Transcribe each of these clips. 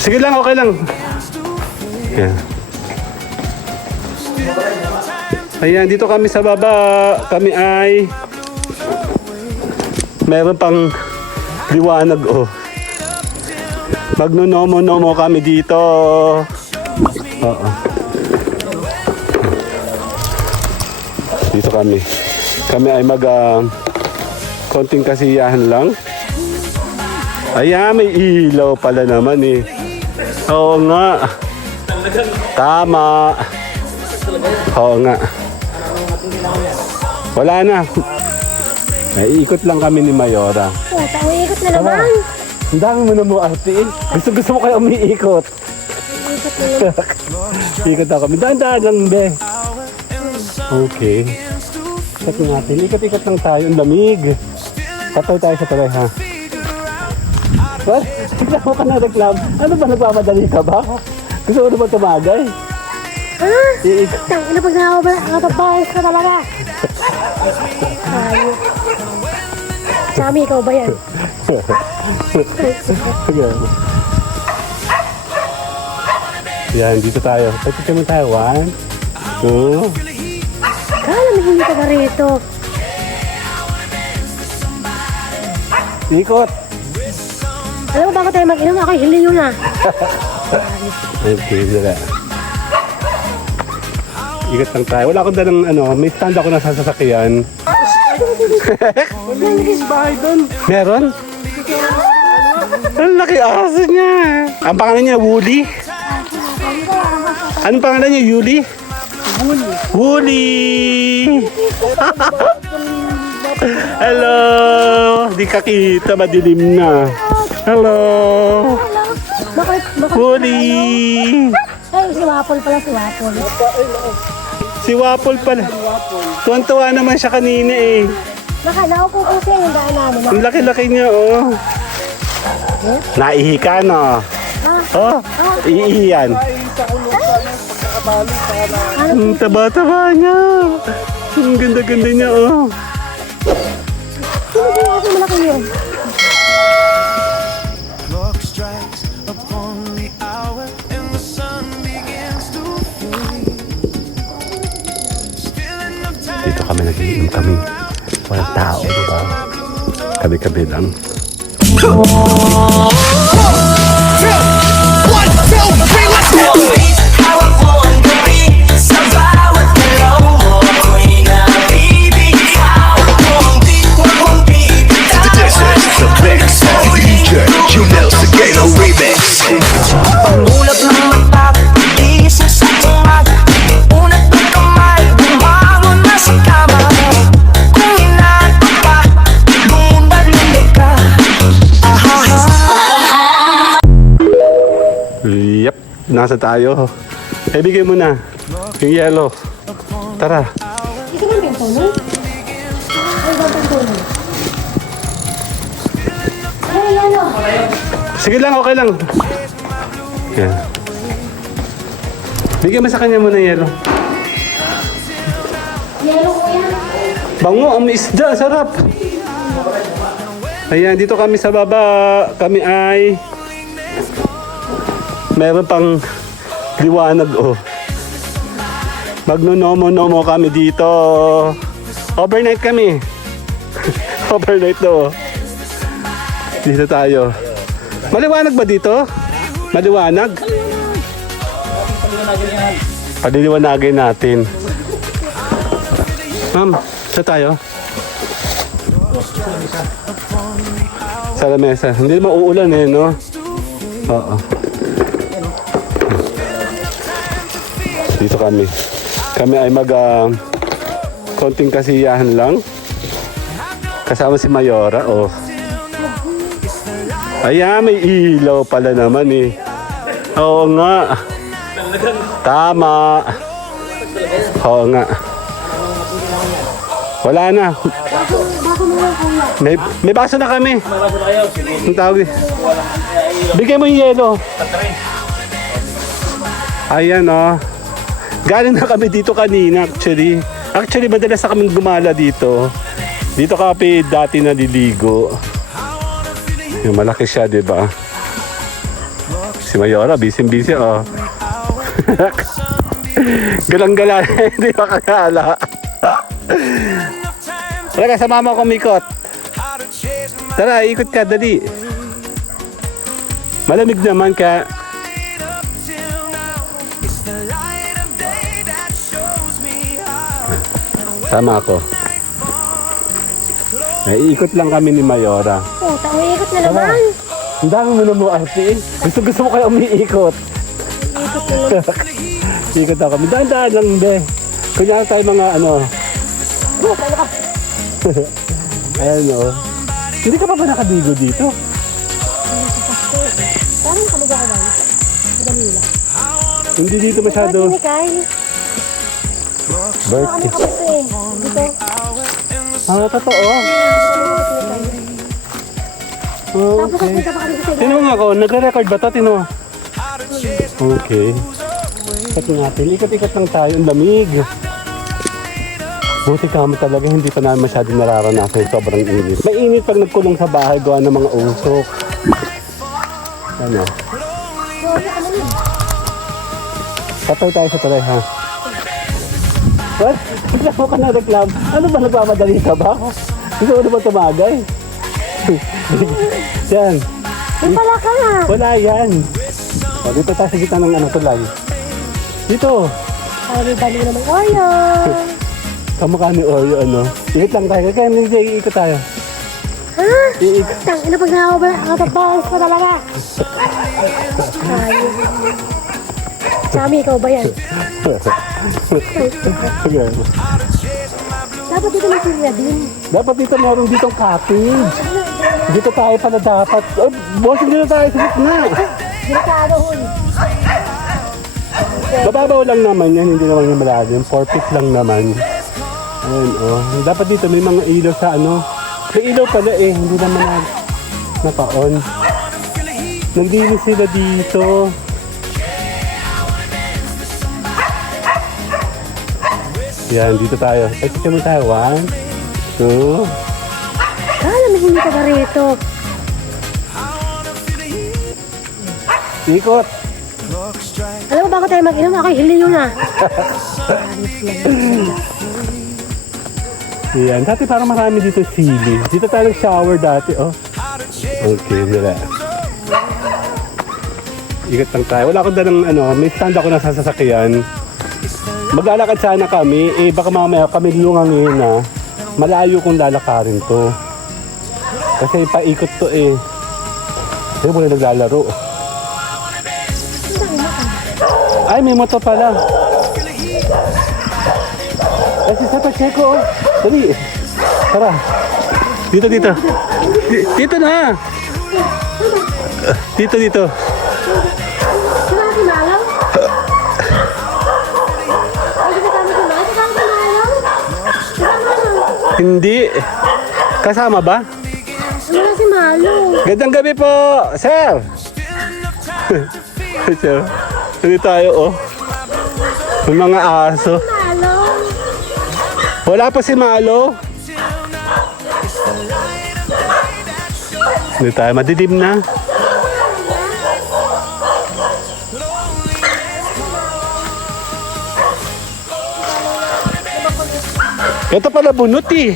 Sige lang, okay lang. Yan. Ayan, dito kami sa baba. Kami ay meron pang liwanag, oh. Magnonomo-nomo kami dito. Oo. Dito kami. Kami ay konting kasiyahan lang. Ayan, may ilaw pala naman eh. Oo nga. Tama. Oo nga. Wala na. Ay, ikot lang kami ni Mayora. Oh, ikot na naman. Ang dami mo na mo, ate. Gusto mo kayo umiikot. Ikot na naman. Ikot na kami. Daan-daan lang, be. Okay. Ikot natin. Ikot-ikot lang tayo. Ang lamig. Patay tayo sa pareha. What? Reklamo ka na reklamo. Ano ba, nagmamadali ka ba? Gusto mo na ba tumagay? Ah! Iikot. Ano pag nakapagbayas ka talaga? Ayun. Sami, ikaw ba yan? Yan, dito tayo. Pagkita mo tayo. 1, 2. Kala may hindi ka ba rito? Ikot. Alam mo, bago tayo mag-inom, ako hiliyo na. Okay, dala. Ikot lang tayo. Wala akong dalang may stand ako na sa sasakyan. Bahay doon. Meron? Ang laki aso niya. Ang pangalan niya, Woody. Anong pangalan niya, Yuli? Woody. Hello. Di ka kita, madilim na. Hello. Bakit? Woody. Ay, si Wapol pala, si Wapol. Si Wapol pala. Tuwan-tuwa naman siya kanina eh. Naupo ko siya yung daan namin. Ang laki-laki niya, oh. Naihi ka, no? Oh, iiyan. Ang taba-taba niya. Ang ganda-ganda niya, oh. Sino ba yung aso malaki yun? Dito kami nag-iinom kami. Walang tao, diba? Kabi-kabi lang. Yep, nasa tayo. Bigay mo na yung yellow. Tara. Ito nga yung tono? Ay, ba yung tono? Ay, ano? Sige lang, okay lang. Yan. Bigyan mo sa kanya muna yellow. Yellow ko yan. Bango, ang isda, sarap. Ayan, dito kami sa baba. Kami ay meron pang liwanag, oh. Magnonomo-nomo kami dito. Overnight kami. Overnight daw, oh. Dito tayo. Maliwanag ba dito? Maliwanag? Paliliwanagin natin. Ma'am, saan tayo? Sa lamesa. Hindi mauulan eh, no? Oo. Dito kami. Kami ay konting kasiyahan lang. Kasama si Mayora, oh. Ayan, may ilaw pala naman eh. Oo nga. Tama. Oo nga. Wala na. May baso na kami. Ang tawag. Bigay mo yung yelo. Ayan, oh. Galing na kami dito kanina actually. Actually, madalas na kami gumala dito. Dito kami dati naliligo. Yung malaki siya, di ba? Si Mayora, busy-busy, oh. Galang-gala, hindi makakala. Tara, sama mo akong ikot. Tara, ikot ka, dali. Malamig naman ka. Sama ako. Iikot lang kami ni Mayora. Oh, umiikot na naman. Ang dami mo na mo, Ate. Gusto mo kayo umiikot. Umiikot na naman. Ikot ako kami. Daan-daan lang, be. Kunyari tayo mga ano. Oh, tayo ka. Ayan, oh. Hindi ka pa ba nakadigo dito? Parang kaliga ka lang. Madali lang. Hindi dito masyado. Birthday ni Kyle. Birthday. Ano ka ba ito eh? Dito. Ah, totoo. Tapos Okay. nagpunta pa kami sa Tino nga ako, nagre-record ba ito? Tino. Okay. Ikot natin. Ikot-ikot lang tayo. Ang lamig. Buti kami talaga, hindi pa namin masyadong nararanasan. Sobrang init. Mainit pag nagkulong sa bahay, gawa ng mga usok. Ano? Patay tayo sa taray, ha? What? Reklamo ka na reklam. Ano ba, nagmamadali ka ba? Gusto mo na ba tumagay? Yan. May pala ka nga. Wala yan. O, dito tayo sa gitna ng ano, tulay. Dito. Bali naman. Oh, yun. Kamukha ni Oreo, ano. Iikot lang tayo. Kaya hindi iikot tayo. Ha? Iikot. Tang, ina pag nakapag-balance pa talaga. Ayun. Chami, ikaw ba yan? Dapat dito may sila din. Dapat dito meron ditong cottage. Dito tayo pala dapat. Oh, bossing dito tayo sa gitna. Delikado, hul. Mababaw lang naman yan. Hindi naman yung malalim. 4 feet lang naman. Ayun, oh. Dapat dito may mga ilaw sa ano. May ilaw pala eh. Hindi naman naka-on. Nandinis sila dito. Yan, dito tayo. Ay, sige mo tayo. 1, 2. Kala may hindi ka ba rito? Ikot. Alam mo bago tayo mag-inom, ako'y hiliyo na. Yan. Dati parang marami dito sili. Dito tayo nag-shower dati, oh. Okay, nila. Ikot lang tayo. Wala akong dalang ano. May stand ako na sa sasakyan. Maglalakad sana kami. Eh, baka mamaya kami lungangin na malayo kong lalakarin to. Kasi paikot to eh. Kaya muna naglalaro. Ay, may moto pala. Ay, si Sapa Checo. Dali. Tara. Dito, dito. Dito na. Dito, dito. Sila si Malaw? Ay, hindi kami si Malaw? Sila si Malaw? Sila Malaw? Hindi. Kasama ba? Wala si Malaw. Gandang gabi po, sir. Sir. Hindi tayo, oh. May mga aso. Malaw? Wala pa si Malo. Hindi tayo, madidim na. Ito pala bunot eh.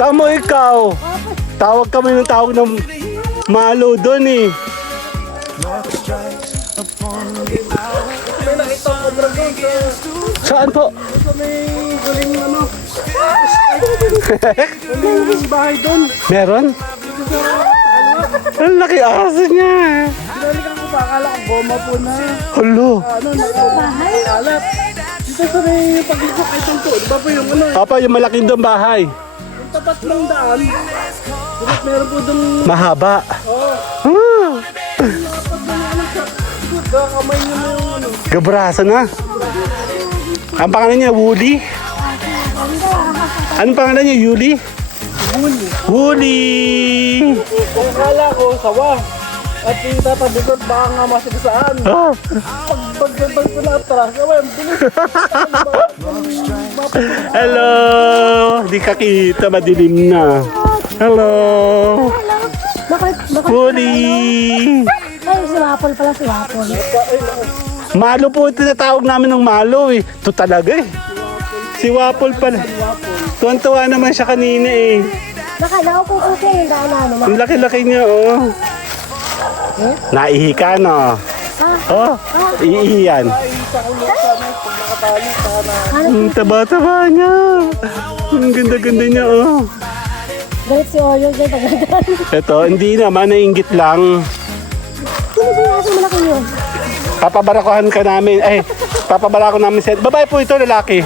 Tamo ikaw. Tawag kami ng tawag ng Malo doon eh. Saan po? Bahay doon. Meron? Ang laki aso niya. Pinalikan ko pa, akala ko goma po na. Hulo. Ano, nakalat. Dito sa may pagliko kay Tonto, di ba po yung ano, Papa, yung malaking doon bahay. yung tapat ng daan. Diba meron po doon, Mahaba. oh, dapat na ano sa, kamay niyo na yung ano. Gabraso na. Ang pangalan niya, Woolly. Anong pangalan niya, Yuli? Woolly. Kung akala ko, sawa. At yung tatabi ko, baka nga masigasaan. Ah, Pag ko na atras, sawa, ang bilis. hello! Di ka kita, madilim na. Hello! Bakit? Huli! Ay, si Wapol pala, si Wapol. Malo po, tinatawag namin ng malo eh. Ito talaga eh. Si Wapol pala. Tuwan-tuwa naman siya kanina eh. Nakaupo po siya yung daan namin. Ang laki-laki niya oh. Naihi ka no? Oh, iihi yan. Ang taba-taba niya. Ang ganda-ganda niya oh. Galit si Oreo dyan pag nagdaan. Ito, hindi naman, nainggit lang. Sino ba yung aso malaki yun? Papabarakuhan ka namin. Eh, papabarako namin siya. Babae po ito, lalaki.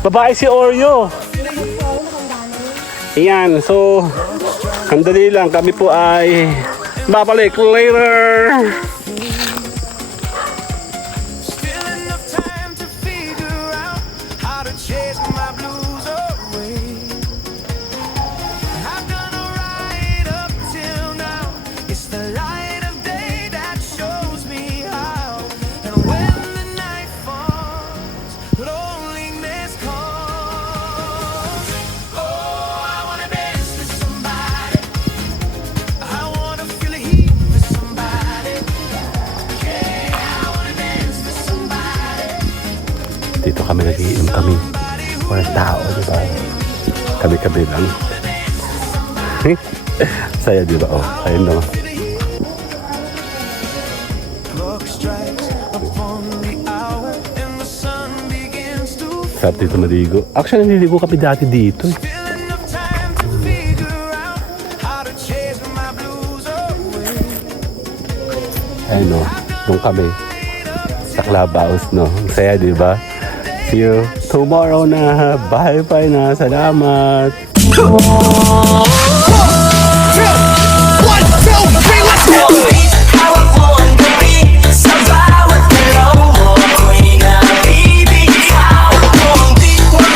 Babae si Oreo. Ayan, so, sandali lang. Kami po ay babalik later. Still enough time to figure out how to chase my blues away. I've done alright up till now. It's the light of day that shows me how. And when the night falls, loneliness comes. Oh, I wanna dance with somebody. I wanna feel the heat with somebody. Yeah, I wanna dance with somebody. Dito kami nagiinom kami. Walang tao, di ba? Kami-kami lang. Saya, di ba? Oh, ayun no. Clock strikes upon the hour and the sun begins to Sarap dito maligo. Actually, naliligo kami dati dito. feel enough time to figure out how to chase my blues away. Ayun no, doon kami. Sa clubhouse, no? Ang saya, di ba? See you tomorrow na. Bye-bye na. Salamat. 1, 2, 3, let's go!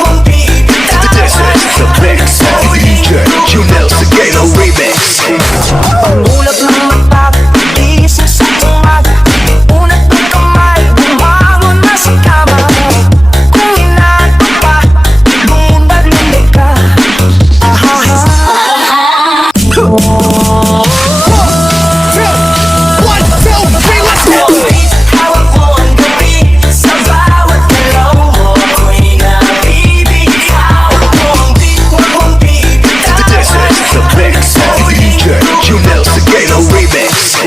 This is the mix of DJ Junel Seguelo remix. Pangulap ng mata, gising sa umaga. Unat ng kamay, bumangon na sa kama. Kung inaantok pa, lumundad lumig ka. Hawak mo ang gabi sa bawat galaw mo. Ako'y nabibigay. Hawak mo ang beat, huwag mong bibitaw. This is the mix of DJ Junel Seguelo remix.